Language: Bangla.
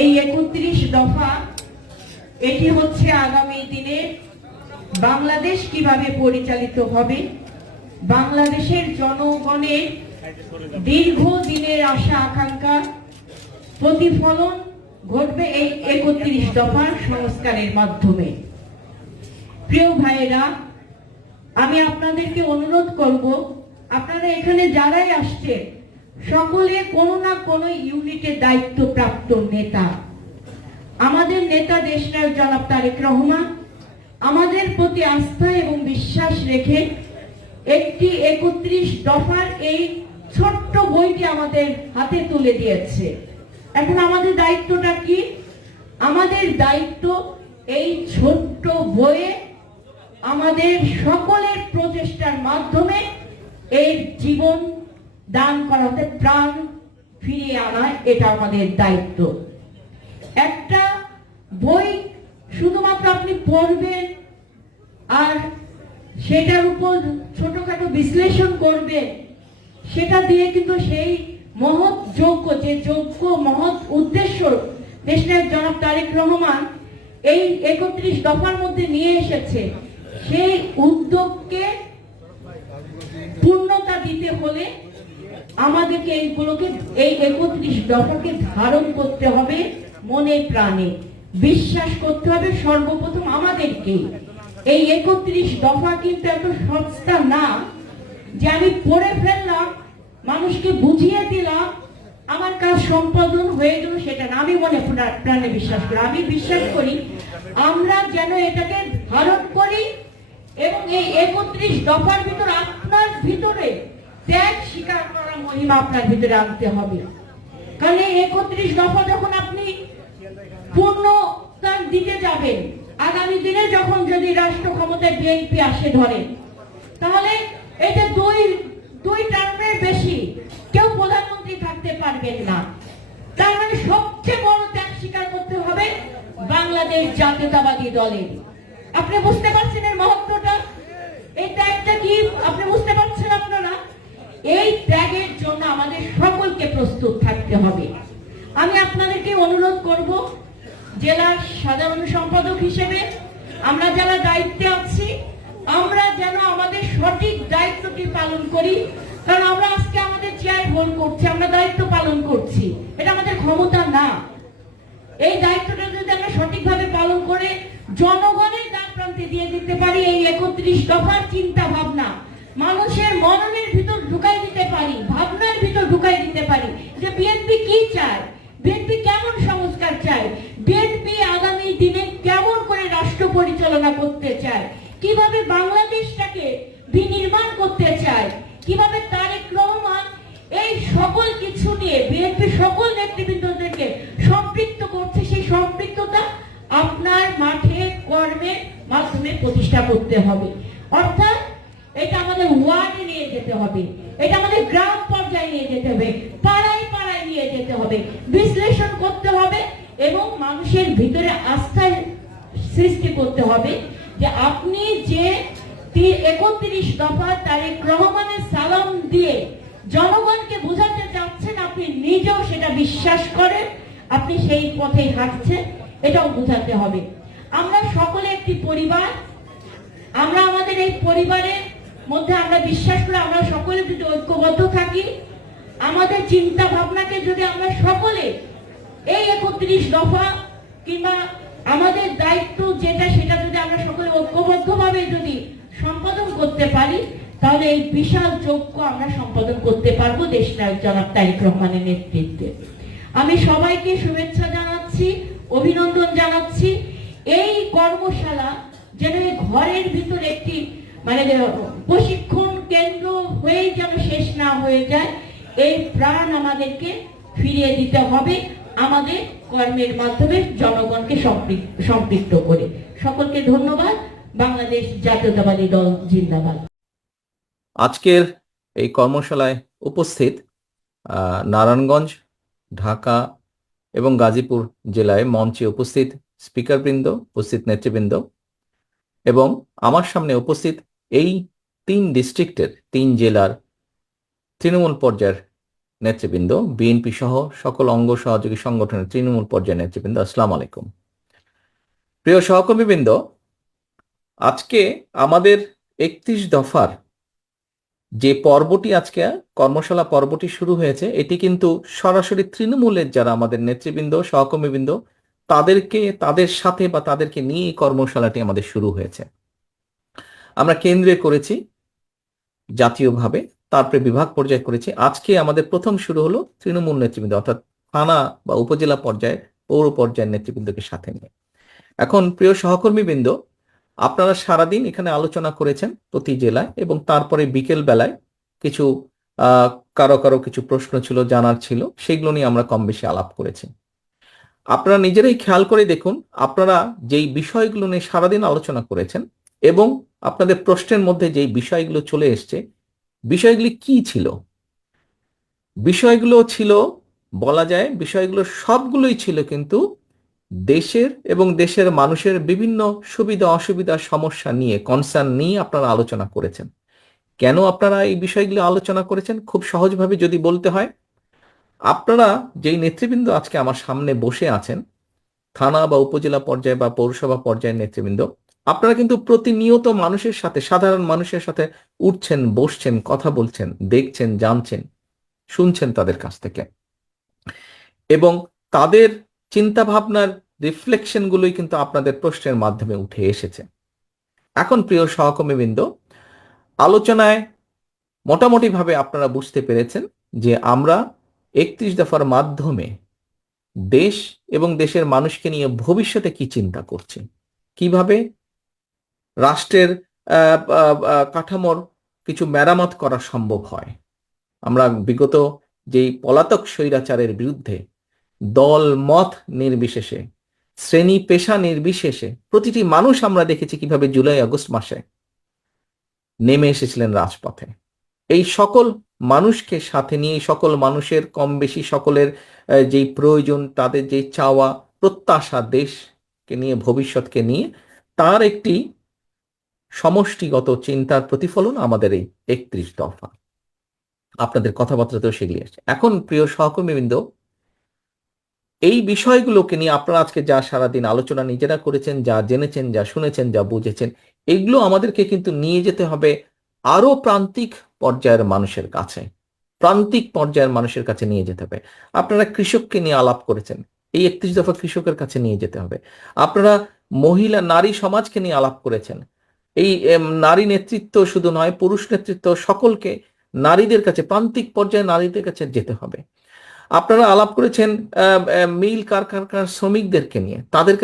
এই একত্রিশ দফা, এটি হচ্ছে আগামী দিনে বাংলাদেশ কীভাবে পরিচালিত হবে? বাংলাদেশের জনগণের দীর্ঘ দিনের আশা, আকাঙ্ক্ষা, প্রতিফলন ঘটবে এই একত্রিশ দফার সংস্কারের মাধ্যমে। প্রিয় ভাইয়েরা, আমি আপনাদেরকে অনুরোধ করব আপনারা এখানে যারাই আসছেন সকলে কোনো না কোনো ইউনিটে দায়িত্বপ্রাপ্ত নেতা। আমাদের নেতা দেশনায়ক জনাব তারেক রহমান, আমাদের প্রতি আস্থা এবং বিশ্বাস রেখে একটি একত্রিশ দফার এই ছোট্ট বইটি আমাদের হাতে তুলে দিয়েছে। এখন আমাদের দায়িত্বটা কি? আমাদের দায়িত্ব এই ছোট্ট বইয়ে আমাদের সকলের প্রচেষ্টার মাধ্যমে এই জীবন দান করাতে প্রাণ ফিরিয়ে আনা এটা আমাদের দায়িত্ব। একটা বই শুধুমাত্র আপনি পড়বেন আর সেটার উপর ছোটখাটো বিশ্লেষণ করবেন, সেটা দিয়ে কিন্তু সেই মহৎ যোগ্য যে যোগ্য মহৎ উদ্দেশ্য দেশনায়ক জনাব তারেক রহমান এই একত্রিশ দফার মধ্যে নিয়ে এসেছে, সেই উদ্যোগকে দিতে হলে আমাদেরকে এইগুলোকে এই একত্রিশ দফাকে ধারণ করতে হবে মনে প্রাণে। বিশ্বাস করতে হবে সর্বপ্রথম আমাদেরকে। এই একত্রিশ দফা কিন্তু এত সস্তা না যে আমি পড়ে ফেললাম, মানুষকে বুঝিয়ে দিলাম, আমার কাজ সম্পাদন হয়ে গেল, সেটা না। আমি মনে প্রা- প্রাণে বিশ্বাস করি। আমি বিশ্বাস করি, আমরা যেন এটাকে ধারণ করি এবং এই একত্রিশ দফার ভিতর আপনার ভিতরে ত্যাগ স্বীকার করা মহিমা আপনার ভিতরে আনতে হবে। কারণ এই একত্রিশ দফা যখন আপনি পূর্ণ পূর্ণতার দিকে যাবেন, আগামী দিনে যখন যদি রাষ্ট্র ক্ষমতায় বিএনপি আসে ধরে, তাহলে এটা দুই দুই টার্মের বেশি কেউ প্রধানমন্ত্রী থাকতে পারবেন না। তার মানে সবচেয়ে বড় ত্যাগ স্বীকার করতে হবে বাংলাদেশ জাতীয়তাবাদী দলের। আপনি বুঝতে পারছেন এর মহত্বটা? এই ত্যাগটা কি? আপনি বুঝতে পারছেন আপনারা? এই ত্যাগের জন্য আমাদের সকলকে প্রস্তুত থাকতে হবে। আমি আপনাদেরকে অনুরোধ করব জেলার সাধারণ সম্পাদক হিসেবে আমরা যারা দায়িত্বে আছি, আমরা যেন আমাদের সঠিক দায়িত্বটি পালন করি। কারণ আমরা আজকে আমাদের চেয়ার হোল্ড করছি, আমরা দায়িত্ব পালন করছি। এটা আমাদের ক্ষমতা না। এই দায়িত্বটা যদি আমরা সঠিকভাবে পালন করে, জনগণের দ্বার দিয়ে দিতে পারি এই একত্রিশ দফার চিন্তা ভাবনা। মানুষের মননের ভিতর ঢুকাই দিতে পারি, ভাবনার ভিতর ঢুকাই দিতে পারি যে বিএনপি কি চায়, বিএনপি কেমন সংস্কার চায়, বিএনপি আগামী দিনে কেমন করে রাষ্ট্র পরিচালনা করতে চায়, কীভাবে বাংলাদেশটাকে বিনির্মাণ করতে চায়, কীভাবে তারেক রহমান এই সকল কিছু নিয়ে, বিএনপি সকল নেতৃবৃন্দদেরকে সম্পৃক্ত করছে সেই সম্পৃক্ততা আপনার মাঠে কর্মের মাধ্যমে প্রতিষ্ঠা করতে হবে। অর্থাৎ এটা আমাদের ওয়ার্ডে নিয়ে যেতে হবে। এটা আমাদের গ্রাম পর্যায়ে নিয়ে যেতে হবে। পাড়ায় পাড়ায় নিয়ে যেতে হবে। বিশ্লেষণ করতে হবে এবং মানুষের ভিতরে আস্থার সৃষ্টি করতে হবে যে আপনি যে একত্রিশ দফা তারেক রহমানের সালাম দিয়ে জনগণকে বোঝাতে চাচ্ছেন, আপনি নিজেও সেটা বিশ্বাস করেন, আপনি সেই পথে হাঁটছেন, এটাও বোঝাতে হবে। আমরা সকলে একটি পরিবার। আমরা আমাদের এই পরিবারের মধ্যে আমরা বিশ্বাস করে আমরা সকলে যদি ঐক্যবদ্ধ থাকি, আমাদের চিন্তা ভাবনাকে যদি আমরা সকলে এই একত্রিশ দফা কিংবা আমাদের দায়িত্ব যেটা সেটা যদি আমরা সকলে ঐক্যবদ্ধভাবে যদি সম্পাদন করতে পারি, তাহলে এই বিশাল যজ্ঞ আমরা সম্পাদন করতে পারব দেশ নায়ক জনাব তারেক রহমানের নেতৃত্বে। আমি সবাইকে শুভেচ্ছা জানাচ্ছি, অভিনন্দন জানাচ্ছি। এই কর্মশালা যেন ঘরের ভিতর একটি মানে প্রশিক্ষণ কেন্দ্র হয়ে যেন শেষ না হয়ে যায়, এই প্রাণ আমাদেরকে ফিরিয়ে দিতে হবে আমাদের কর্মের মাধ্যমে জনগণকে সম্পৃক্ত করে। সকলকে ধন্যবাদ। বাংলাদেশ জাতীয়তাবাদী দল জিন্দাবাদ। আজকের এই কর্মশালায় উপস্থিত নারায়ণগঞ্জ, ঢাকা এবং গাজীপুর জেলায় মঞ্চে উপস্থিত স্পিকারবৃন্দ, উপস্থিত নেতৃবৃন্দ এবং আমার সামনে উপস্থিত এই তিন ডিস্ট্রিক্টের তিন জেলার তৃণমূল পর্যায়ের নেতৃবৃন্দ, বিএনপি সহ সকল অঙ্গ সহযোগী সংগঠনের তৃণমূল পর্যায়ের নেতৃবৃন্দ, আসসালাম আলাইকুম। প্রিয় সহকর্মীবৃন্দ, আজকে আমাদের একত্রিশ দফার যে পর্বটি আজকে কর্মশালা পর্বটি শুরু হয়েছে, এটি কিন্তু সরাসরি তৃণমূলের যারা আমাদের নেতৃবৃন্দ, সহকর্মীবৃন্দ, তাদেরকে, তাদের সাথে বা তাদেরকে নিয়ে কর্মশালাটি আমাদের শুরু হয়েছে। আমরা কেন্দ্রে করেছি, জাতীয়ভাবে, তারপরে বিভাগ পর্যায়ে করেছি। আজকে আমাদের প্রথম শুরু হলো তৃণমূল নেতৃবৃন্দ, অর্থাৎ থানা বা উপজেলা পর্যায়ে, পৌর পর্যায়ের নেতৃবৃন্দকে সাথে নিয়ে। এখন প্রিয় সহকর্মীবৃন্দ আপনারা সারাদিন এখানে আলোচনা করেছেন প্রতি জেলায় এবং তারপরে বিকেল বেলায় কিছু কারও কারও কিছু প্রশ্ন ছিল, জানার ছিল, সেগুলো নিয়ে আমরা কম বেশি আলাপ করেছি। আপনারা নিজেরাই খেয়াল করে দেখুন, আপনারা যেই বিষয়গুলো নিয়ে সারাদিন আলোচনা করেছেন এবং আপনাদের প্রশ্নের মধ্যে যেই বিষয়গুলো চলে এসছে, বিষয়গুলি কি ছিল? বিষয়গুলো ছিল, বলা যায়, বিষয়গুলো সবগুলোই ছিল কিন্তু দেশের এবং দেশের মানুষের বিভিন্ন সুবিধা, অসুবিধা, সমস্যা নিয়ে কনসার্ন নিয়ে আপনারা আলোচনা করেছেন। কেন আপনারা এই বিষয়গুলো আলোচনা করেছেন? খুব সহজভাবে যদি বলতে হয়, আপনারা যেই নেতৃবৃন্দ আজকে আমার সামনে বসে আছেন, থানা বা উপজেলা পর্যায়ে বা পৌরসভা পর্যায়ের নেতৃবৃন্দ, আপনারা কিন্তু প্রতিনিয়ত মানুষের সাথে, সাধারণ মানুষের সাথে উঠছেন, বসছেন, কথা বলছেন, দেখছেন, জানছেন, শুনছেন তাদের কাছ থেকে। এবং তাদের চিন্তা ভাবনার রিফ্লেকশন গুলোই কিন্তু আপনাদের প্রশ্নের মাধ্যমে উঠে এসেছে। এখন প্রিয় সহকর্মীবৃন্দ, আলোচনায় মোটামুটি ভাবে আপনারা বুঝতে পেরেছেন যে আমরা একত্রিশ দফার মাধ্যমে দেশ এবং দেশের মানুষকে নিয়ে ভবিষ্যতে কি চিন্তা করছি? কীভাবে রাষ্ট্রের কাঠামোর কিছু মেরামত করা সম্ভব হয়? আমরা বিগত যেই পলাতক স্বৈরাচারের বিরুদ্ধে দল মত নির্বিশেষে, শ্রেণি পেশা নির্বিশেষে। প্রতিটি মানুষ আমরা দেখেছি কীভাবে জুলাই, আগস্ট মাসে নেমে এসেছিলেন রাজপথে। এই সকল মানুষকে সাথে নিয়ে সকল মানুষের কম বেশি সকলের যেই প্রয়োজন, তাদের যেই চাওয়া, প্রত্যাশা দেশকে নিয়ে, ভবিষ্যৎকে নিয়ে, তার একটি সমষ্টিগত চিন্তার প্রতিফলন আমাদের এই একত্রিশ দফা। আপনাদের কথাবার্তাতেও সেগুলি আছে। এখন প্রিয় সহকর্মীবৃন্দ এই বিষয়গুলোকে নিয়ে আপনারা আজকে যা সারাদিন আলোচনা নিজেরা করেছেন, যা জেনেছেন, যা শুনেছেন, যা বুঝেছেন, এগুলো আমাদেরকে কিন্তু নিয়ে যেতে হবে আরও প্রান্তিক পর্যায়ের মানুষের কাছে। প্রান্তিক পর্যায়ের মানুষের কাছে নিয়ে যেতে হবে। আপনারা কৃষককে নিয়ে আলাপ করেছেন, এই একত্রিশ দফা কৃষকের কাছে নিয়ে যেতে হবে। আপনারা মহিলা, নারী সমাজকে নিয়ে আলাপ করেছেন, এই নারী নেতৃত্ব শুধু নয়, পুরুষ নেতৃত্ব সকলকে নারীদের কাছে, প্রান্তিক পর্যায়ে নারীদের কাছে যেতে হবে। আপনারা আলাপ করেছেন মিল কারখানার শ্রমিকদেরকে নিয়ে। তাদের